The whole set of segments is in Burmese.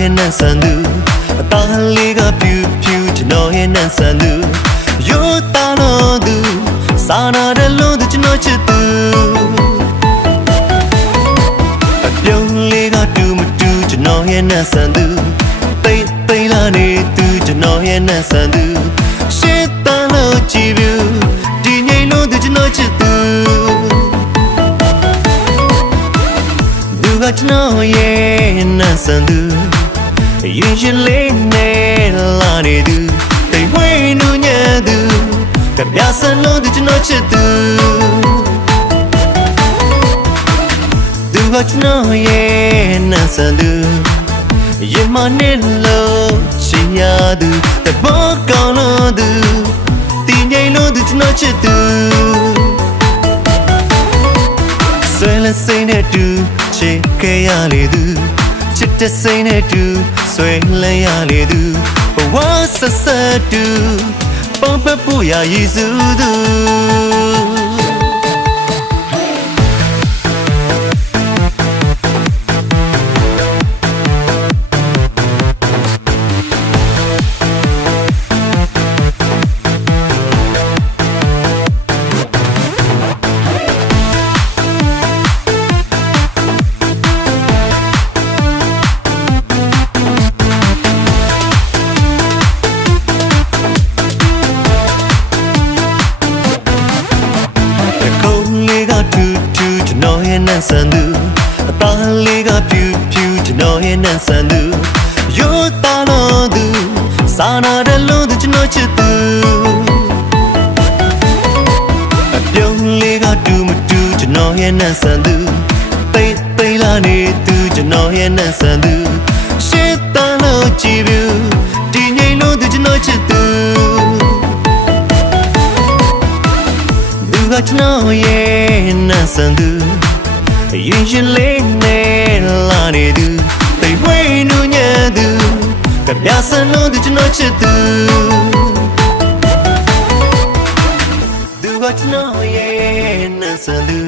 ရဲ့နန်းဆန်သူအသားလေးကဖြူဖြူကျွန်တော်ရဲ့နန်းဆန်သူရိုးသားလို့သူစာနာတယ်လို့သူကျွန်တော်ချစ်သူအပြုံးလေးကတူမတူကျွန်တော်ရဲ့နန်းဆန်သူတိတ်တိတ်လာနေသူကျွန်တော်ရဲ့နန်းဆန်သူရှစ်တန်းလို့ကြည့်ဘူးဒီငိမ့်လို့သူကျွန်တော်ချစ်သူကကျွန်တော်ရဲ့နန်းဆန်သူရင်ရှင်လေးနဲ့လာနေသူတိမ်ဝဲနူးညံ့သူကပြဆန်လို့သူကျွန်တော်ချစ်သူသူကကျွန်တော်ရဲ့နန်းဆန်သူရင်မနဲ့လို့ချင်ရသူတဘောကောင်းလို့သူတင်ငိမ့်လို့သူကျွန်တော်ချစ်သူဆွဲလက်စိမ့်နဲ့တူချစ်ခဲ့ရလေသူချစ်တဲ့စိမ့်နဲ့တူဆွဲလဲရလေသူဘဝဆက်ဆက်တူပေါင်းဖက်ဖို့ရရည်စုသူကျွန်တော်ရဲ့နန်းဆန်သူအသားလေးကဖြူဖြူကျွန်တော်ရဲ့နန်းဆန်သူရိုးသားလို့သူစာနာတယ်လို့သူကျွန်တော်ချစ်သူအပြုံးလေးကတူမတူကျွန်တော်ရဲ့နန်းဆန်သူတိတ်တိတ်လာနေသူကျွန်တော်ရဲ့နန်းဆန်သူရှစ်တန်းလို့ကြည့်ဘူးဒီငိမ့်လို့သူကျွန်တော်ချစ်သူကကျွန်တော်ရဲ့နန်းဆန်သူရင်ရှင်လေးနဲ့လာနေသူတိမ်ဝဲနူးညံ့သူကပြဆန်လို့သူကျွန်တော်ချစ်သူသူကကျွန်တော်ရဲ့နန်းဆန်သူ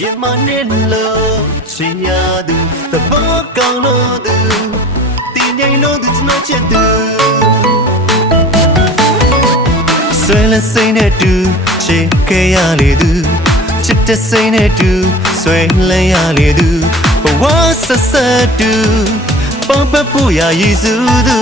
ရင်မနဲ့လို့ချင်ရသူတဘောကောင်းလို့သူတင်ငိမ့်လို့သူကျွန်တော်ချစ်သူဆွဲလက်စိမ့်နဲ့တူချစ်ခဲ့ရလေသူချစ်တဲ့စိမ့်နဲ့တူဆွဲလဲရလေသူဘဝဆက်ဆက်တူပေါင်းဖက်ဖို့ရရည်စုသူ